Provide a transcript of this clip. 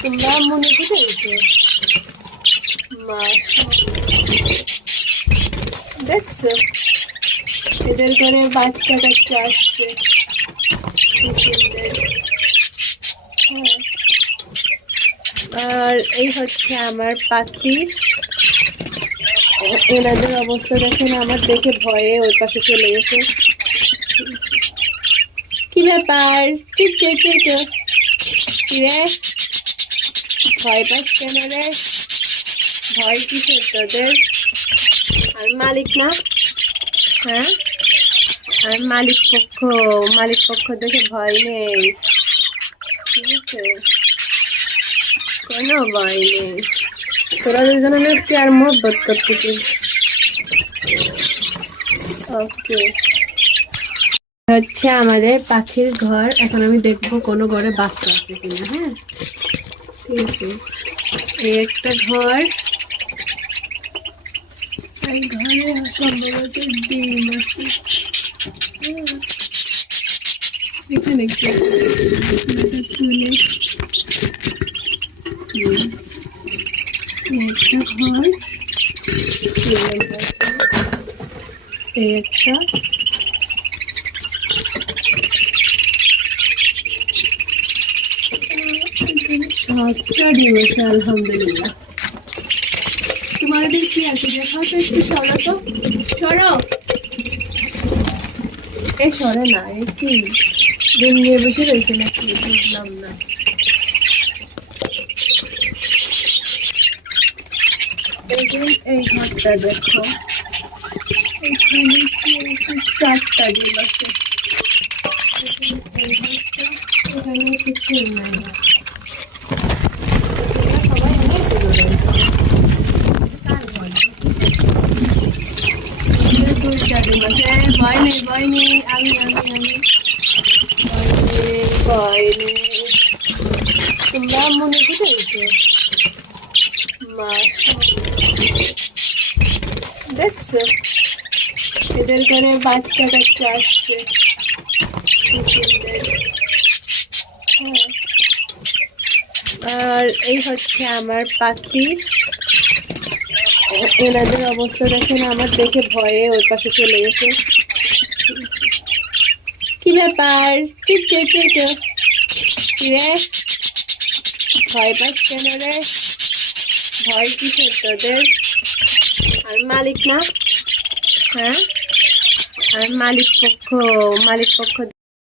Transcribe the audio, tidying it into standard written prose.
তোমরা মনে বুঝেছো দেখছো এদের ঘরে বাচ্চা কাচ্চা আসছে আর এই হচ্ছে আমার পাখি। এনাদের অবস্থা দেখেন, আমার দেখে ভয়ে ওই পাশে চলে গেছে। কি ব্যাপার? কি রে, ভয় পাস কেন রে? ভয় কিসের তোদের? আর মালিক না? হ্যাঁ, আর মালিক পক্ষ দেখে ভয় নেই, ঠিক আছে? কোনো ভয় নেই। তোরা দুজনে প্যার মোহব্বত করতেছিস। ওকে, হচ্ছে আমাদের পাখির ঘর। এখন আমি দেখবো কোনো ঘরে বাচ্চা আছে কিনা। হ্যাঁ, ঠিক আছে। এই একটা ঘর, এই ঘরে সম্ভবত ডিম আছে। এখানে তুলে একটা ঘর, এই একটা ডিম আছে আলহামদুলিল্লাহ। তোমাদের কি আছে দেখাও তো একটু। সরো তো, সরো। এ সরে না, এ কি ডিম নিয়ে বসে রয়েছে নাকি বুঝলাম না। এই ঘরটা দেখো, এখানে কি আছে? 4টা ডিম আছে। এই ঘরটা, এখানে কিছুই নাই। সবাই অনেক দূরে রয়েছে। 2টা ডিম আছে। ভয় নেই, আমি ভয় নেই। তোমরা মনে বুঝেছো দেখছো এদের ঘরে বাচ্চা কাচ্চা আসছে। আর এই হচ্ছে আমার পাখি। এনাদের অবস্থা দেখেন, আমার দেখে ভয়ে ওই পাশে চলে গেছে। কি ব্যাপার? কি রে, ভয় পাস কেন রে? ভয় কিসের তোদের? আর মালিক না? হ্যাঁ, আর মালিক পক্ষ